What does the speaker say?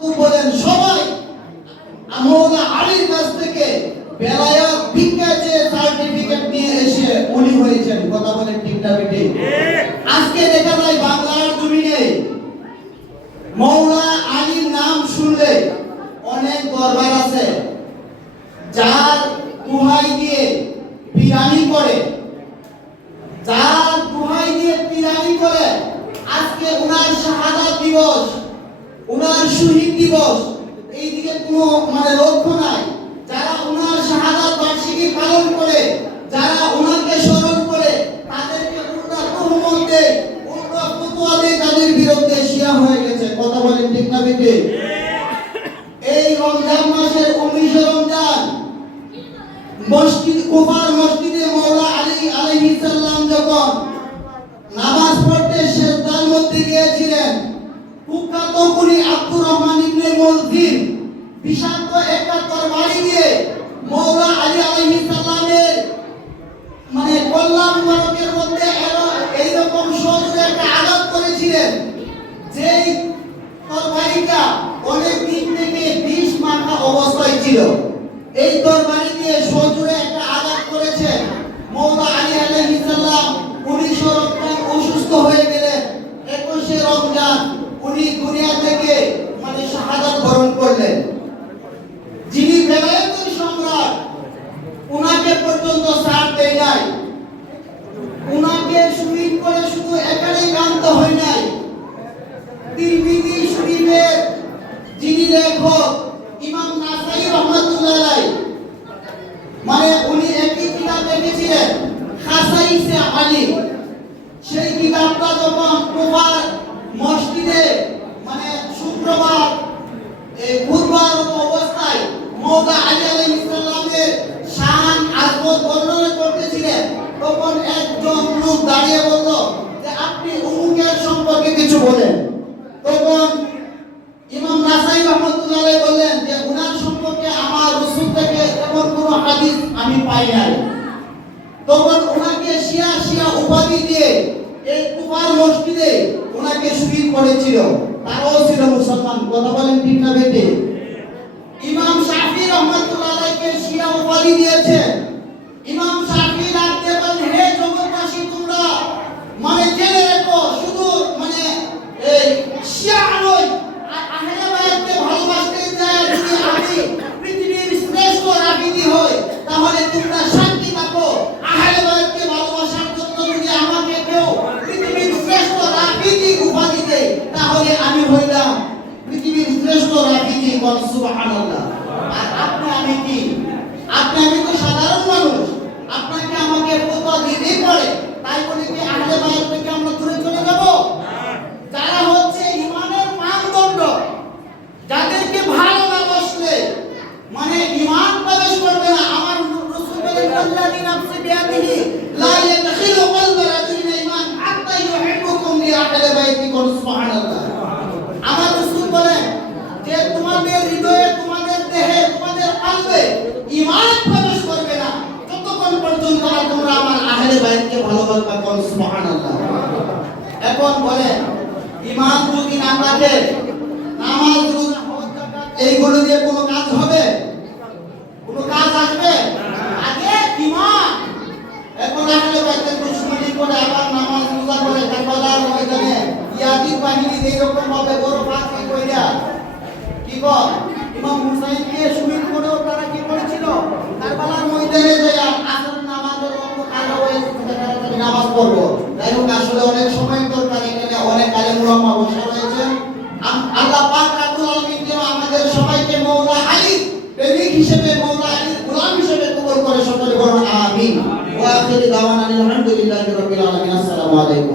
বলেন সবাই মওলা আলীর কাছ থেকে বেলায়েত ভিক্ষা যে সার্টিফিকেট নিয়ে এসে উনি হয়েছেন। কথা বলেন ঠিক না বেঠিক? আজকে দেখা যায় বাংলার জমিনে মওলা আলীর নাম শুনলে অনেক দরবার আছে যার দুহাই দিয়ে পিরানি করে, যার দুহাই দিয়ে পিরানি করে। আজকে উনার শাহাদাত দিবস, উনার শহীদ দিবস, এইদিকে কোনো লক্ষ্য নাই। যারা উনার শাহাদাত বার্ষিকী পালন করে, যারা উনাকে স্মরণ করে, তাদেরকে উল্টা তহমত দেয়, উল্টা ফতোয়া দেয়, তাদের বিরুদ্ধে শিয়া হয়ে গেছে। কথা বলেন ঠিক না বেঠিক? এই রমজান মাসের 19 রমজান মসজিদ কুফার মসজিদে মওলা আলী আলাইহিস সালাম যখন নামাজ পড়তে সিজদার মধ্যে গিয়েছিলেন, কুখ্যাত কুলি আব্দুর রহমান ইবনে মুলজিম বিষাক্ত একটা তরবারি দিয়ে মওলা আলী আলাইহিস সালামের কল্লা মুবারকের মধ্যে এইরকম সজোরে একটা আঘাত করেছিলেন, যেই তরবারিটা অনেক দিন থেকে বিষ মাখা অবস্থায় ছিল। এই তরবারি দিয়ে সজোরে একটা আঘাত করেছে মওলা আলী আলাইহিস সালাম। 19 রমজান অসুস্থ হয়ে গেলেন। 21 রমজান উনি দুনিয়া থেকে শাহাদাত বরণ করলেন। যিনি বেলায়েতের সম্রাট, উনাকে পর্যন্ত ছাড় দেয় নাই। উনাকে শহীদ করে শুধু এখানেই কান্ত হয় নাই। তিরমিজি শরীফের যিনি লেখক ইমাম নাসাই রাহমাতুল্লাহ আলাইহি, উনি একটি কিতাব লিখেছিলেন খাসাইসে আলী। সেই কিতাবটা যখন কুফার মসজিদে শুক্রবার খুতবার অবস্থায় মওলা আলী আলাইহিস সালামের শান আযমত বর্ণনা করতেছিলেন, তখন একজন লোক দাঁড়িয়ে বলল যে আপনি উমুকের সম্পর্কে কিছু বলেন। তখন ইমাম নাসাই রাহমাতুল্লাহ আলাইহি বললেন যে উনার সম্পর্কে আমার রাসূল থেকে এমন কোন হাদিস আমি পাই নাই। তখন উনাকে শিয়া শিয়া উপাধি দিয়ে এই কুফার মসজিদে উনাকে শহীদ করেছিল। তারাও ছিল মুসলমান। কথা বলেন ঠিক না বেঠিক? ইমাম শাফি রাহমাতুল্লাহ আলাইহিকে শিয়া উপাধি দিয়েছে। ইমাম শাফি ডাকতে বলেন, হে জগৎবাসী, তোমরা জেনে রেখো, শুধু এই শিয়া নয়, আহলে বায়াতকে ভালোবাসতে যায় যদি আমি পৃথিবীর শ্রেষ্ঠ রাফিদি হই, তাহলে তোমরা শান্তি থাকো। আহলে বায়াতকে ভালোবাসার জন্য যদি আমাকে কেউ পৃথিবীর শ্রেষ্ঠ রাফিদি উপাধি দেয়, তাহলে আমি হইলাম পৃথিবীর শ্রেষ্ঠ রাফিদি। বল সুবহানাল্লাহ। আর আপনি আমি কি? আপনি আমি তো সাধারণ মানুষ। আপনাকে আমাকে ফতোয়া দিতেই পারে, তাই বলে কি আহলে বায়াত থেকে আমরা দূরে চলে যাব? যারা হচ্ছে ঈমানের মানদণ্ড, যাদেরকে ভালো না বসলে ঈমান প্রবেশ করবে না। আমার রাসূল বলেন, আল্লাযী নাফসি বিয়াদিহি লা ইয়াদখিলু কলবা রাজুলিন ঈমান হাত্তা ইউহিব্বুকুম লি আহলি বাইতি। সুবহানাল্লাহ। আমার রাসূল বলেন যে তোমাদের হৃদয়ে, তোমাদের দেহে, তোমাদের কলবে ঈমান প্রবেশ করবে না যতক্ষণ পর্যন্ত তোমরা আমার আহলে বাইতকে ভালোবাসবে। সুবহানাল্লাহ। এখন বলেন, ঈমান যদি না থাকে, নামাজ রোজা হজ যাকাত এইগুলো দিয়ে কোনো কাজ হবে? কোনো কাজ আসবে? আগে ঈমান। এখন আহলে বাইতের দুশমনি করে আবার নামাজ রোজা করে কারবালার ময়দানে ইয়াজিদ বাহিনী এইরকম ভাবে বড় ফাঁকি কইরা কি কর ইমাম হুসাইনকে শহীদ করেও তারা কি করেছিল? কারবালার ময়দানে যায় আসর নামাজের রক্ত কালো হয়ে তাড়াতাড়ি নামাজ পড়বো। যাই হোক, আসলে অনেক সময় দরকার। এখানে অনেক আলেম উলামা বসে রয়েছেন। আল্লাহ পাক রব্বুল আলামিন যেন আমাদের সবাইকে মওলা আলী প্রেমিক হিসেবে, মওলা আলীর গোলাম হিসেবে কবুল করে। সকলে বলুন আমিন। ওয়া আখিরু দাওয়ানা আলহামদুলিল্লাহি রাব্বিল আলামিন। আসসালামু আলাইকুম।